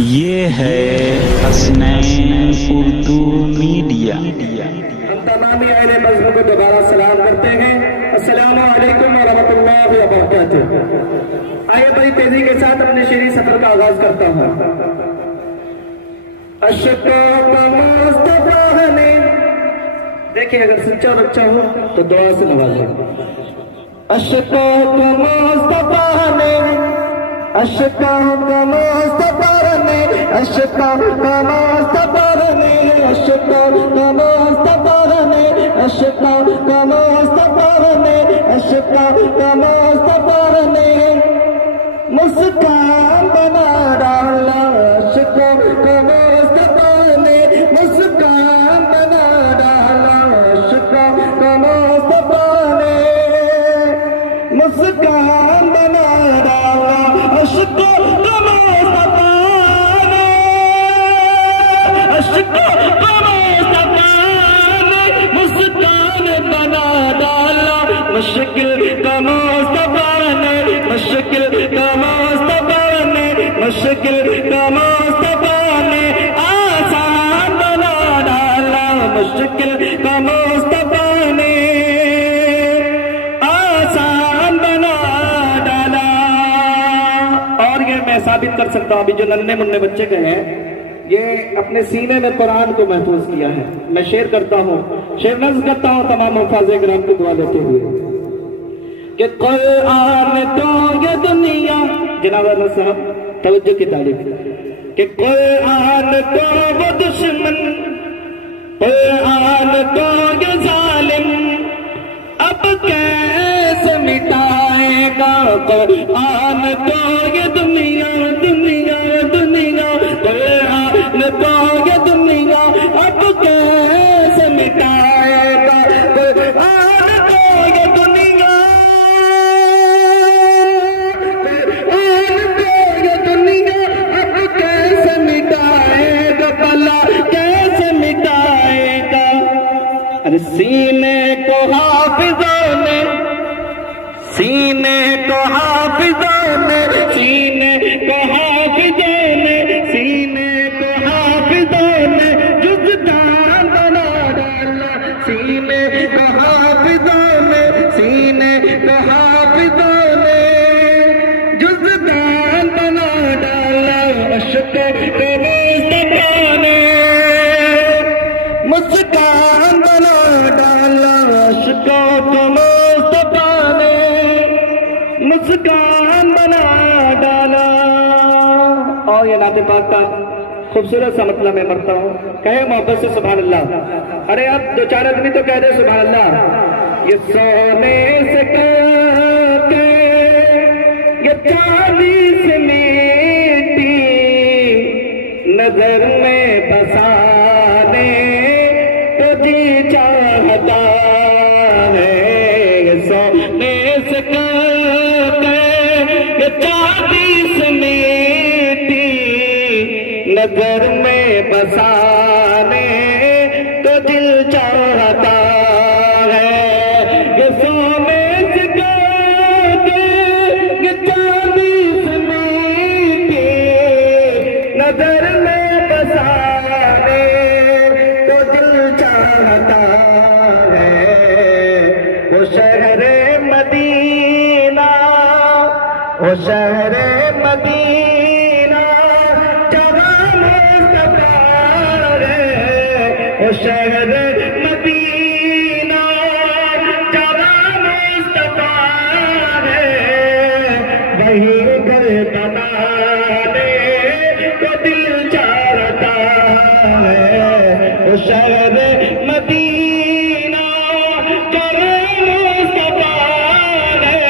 ये है हसनैन उर्दू मीडिया। तमामी अहले मज़हब को दोबारा सलाम करते हैं। अस्सलामु अलैकुम व रहमतुल्लाहि व बरकातुहू। आइए बड़ी तेजी के साथ अपने शेरी सफर का आगाज करता हूँ। देखिए, अगर सच्चा बच्चा हो तो दुआ से नवाजे। अशको मुस्तफा ने, अशको मुस्तफा ने, अशको मुस्तफा ने, अशको मुस्तफा ने, अशको मुस्तफा ने, अशको मुस्तफा ने मुस्कान बना डाला। अशको मुस्तफा ने मुस्कान बना डाला। अशको मुस्तफा ने मुस्कान बना डाला। अशको मुस्तफा ने, अशको मुस्तफा ने मुस्कान बना डाला। मुश्किल का मुस्तफा ने, मुश्किल का मुस्तफा ने, मुश्किल का मुस्तफा ने आसान बना डाला। मुश्किल का मुस्तफा ने आसान बना डाला। और ये मैं साबित कर सकता हूं, अभी जो नन्हे मुन्ने बच्चे गए हैं, ये अपने सीने में कुरान को महफूज किया है। मैं शेर करता हूँ, शेर नज़्म करता हूँ तमाम मुफाज़े किराम की दुआ लेते हुए कि कुरान तो ये दुनिया, जनाब साहब तवज्जो की तारीफ, कि कुरान तो वो दुश्मन, कुरान तो ये जालिम, अब कैसे मिटाएगा कुरान तो ये दुनिया, दुनिया दुनिया, कुरान तो ये दुनिया, अब कैसे मिटाएगा कुरान तो ये दुनिया, कुरान तो ये दुनिया, अब कैसे मिटाएगा, भला कैसे मिटाएगा। अरे सीने को हाफिज़ों ने, सीने को हाफिज़ों ने, सीने को हाफिज़ों ने, सीने को हाफिज़ों ने जुज़दान बना डाला। सीने को हाफिज़ों ने, सीने को हाफिज़ों ने जुज़दान बना डाला। अशको मुस्तफा ने मुस्कान बना डाला। अशको मुस्तफा ने मुस्कान बना डाला। और ये नाते पाक का खूबसूरत सा मतलब मैं मरता हूँ, कहे मोहब्बत से सुभान अल्लाह। अरे अब दो चार आदमी तो कह दे सुभान अल्लाह। ये सोने से करके, ये चांदी से मीठी नजर में बसाने तो जी चाहता है। ये सोने से करके, ये चांदी से मीठी नजर में बसाने तो दिल चाहता है। ये सोने से करके, ये चांदी से मीठी नजर में बसाने तो दिल चाहता है। वो शहरे मदीना, वो शहरे मदीना जवां मुस्तफा रे। वो शहरे मदीना जवां मुस्तफा रे। वही घर बनाने तो दिल चाहता है। वो शहरे मदीना जवां मुस्तफा रे।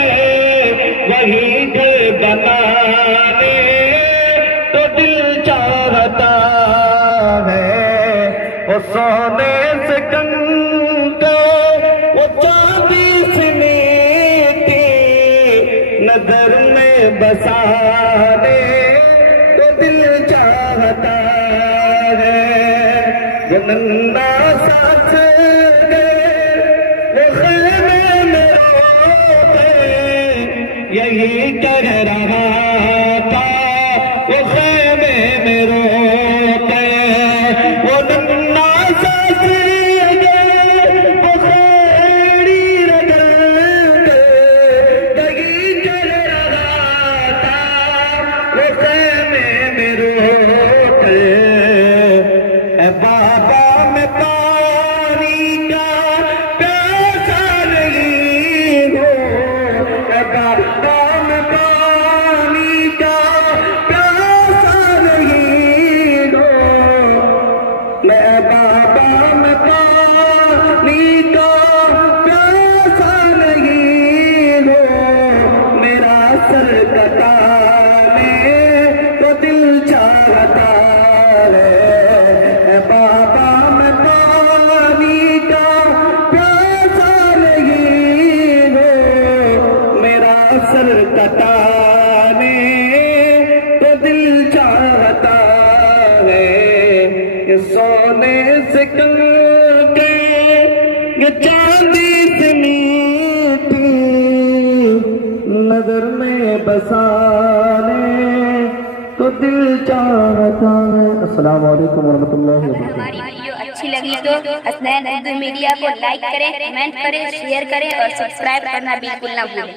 वही घर बनाने तो दिल चाहता है। वो सोने से कंके, वो चांदी से मीठी नजर में बसाने तो दिल चाहता है। वो नन्ना साथ वो खैमे में रोते, यही कह रहा था वो खैमे में में रोते बाबा मैं पानी का प्यासा नहीं हो, बाबा मैं पानी का प्यासा नहीं हो, मैं बाबा मैं पानी का प्यासा नहीं हो, मेरा सर कटाने तो दिल चाहता है, बाबा मैं पानी का प्यासा नहीं हो, मेरा सर कटाने तो दिल चाहता है, ये सोने से कल के ये चांदी से मीठी नजर में बसाने तो दिल चाहता है। अस्सलाम वालेकुम वरहमतुल्लाहि अगर वबरकातुहू। हमारी वीडियो अच्छी लगी तो हसनैन उर्दू मीडिया को लाइक करें, कमेंट करें, शेयर करें और सब्सक्राइब करना बिल्कुल ना भूलें।